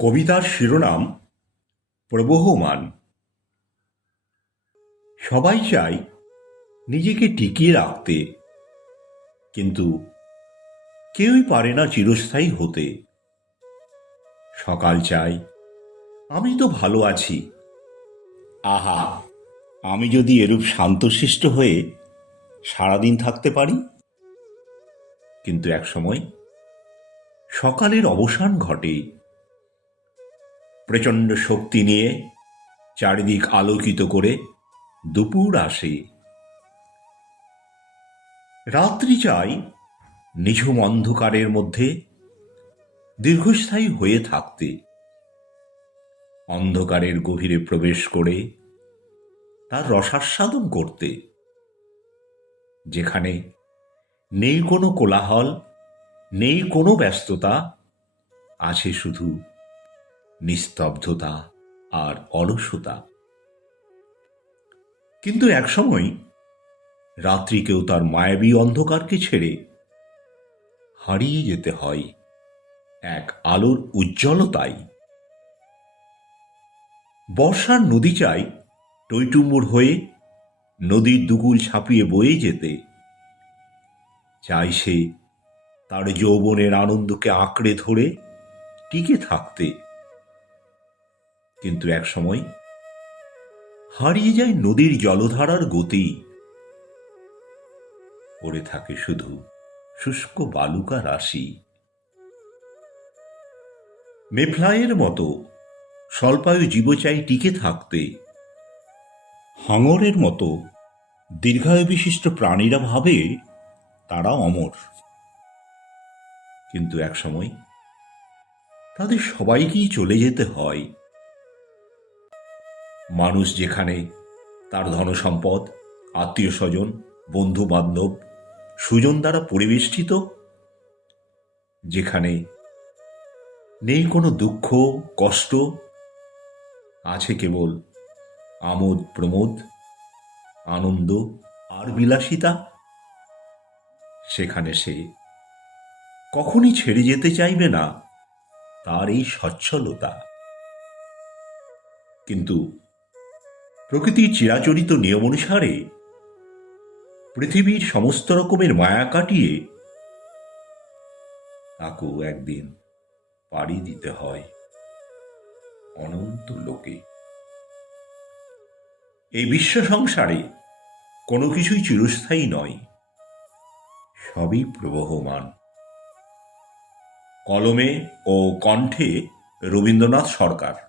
কবিতার শিরোনাম প্রবহমান। সবাই চায় নিজেকে টিকিয়ে রাখতে, কিন্তু কেউই পারে না চিরস্থায়ী হতে। সকাল চাই, আমি তো ভালো আছি। আহা, আমি যদি এরূপ শান্তশিষ্ট হয়ে সারাদিন থাকতে পারি? কিন্তু এক সময় সকালের অবসান ঘটে। প্রচণ্ড শক্তি নিয়ে চারিদিক আলোকিত করে দুপুর আসে। রাত্রি চাই নিঝুম অন্ধকারের মধ্যে দীর্ঘস্থায়ী হয়ে থাকতে। অন্ধকারের গভীরে প্রবেশ করে তার রসাস্বাদন করতে। যেখানে নেই কোনো কোলাহল, নেই কোনো ব্যস্ততা, আছে শুধু নিস্তব্ধতা আর অলসতা। কিন্তু একসময় রাত্রিকেও তার মায়াবী অন্ধকারকে ছেড়ে হারিয়ে যেতে হয় এক আলোর উজ্জ্বলতায় বর্ষার নদী চাই টইটুম্বুর হয়ে নদীর দুগুল ছাপিয়ে বয়ে যেতে। চাই সে তার যৌবনের আনন্দকে আঁকড়ে ধরে টিকে থাকতে। কিন্তু এক সময় হারিয়ে যায় নদীর জলধারার গতি। পড়ে থাকে শুধু শুষ্ক বালুকা রাশি। মেফ্লাইয়ের মতো স্বল্পায়ু জীব চাই টিকে থাকতে, হাঙরের মতো দীর্ঘায়ু বিশিষ্ট প্রাণীরা ভাবে তারা অমর। কিন্তু এক সময় তাদের সবাইকেই চলে যেতে হয়। মানুষ যেখানে, তার ধনসম্পদ আত্মীয় স্বজন বন্ধু বান্ধব সুজন দ্বারা পরিবেষ্টিত, যেখানে নেই কোনো দুঃখ, কষ্ট, আছে কেবল আমোদ, প্রমোদ, আনন্দ আর বিলাসিতা। সেখানে সে কখনই ছেড়ে যেতে চাইবে না, তার এই সচ্ছলতা। কিন্তু প্রকৃতির চিরাচরিত নিয়ম অনুসারে পৃথিবীর সমস্ত রকমের মায়া কাটিয়ে তাকেও একদিন পাড়ি দিতে হয় অনন্ত লোকে। এই বিশ্ব সংসারে কোনো কিছুই চিরস্থায়ী নয়, সবই প্রবহমান। কলমে ও কণ্ঠে রবীন্দ্রনাথ সরকার।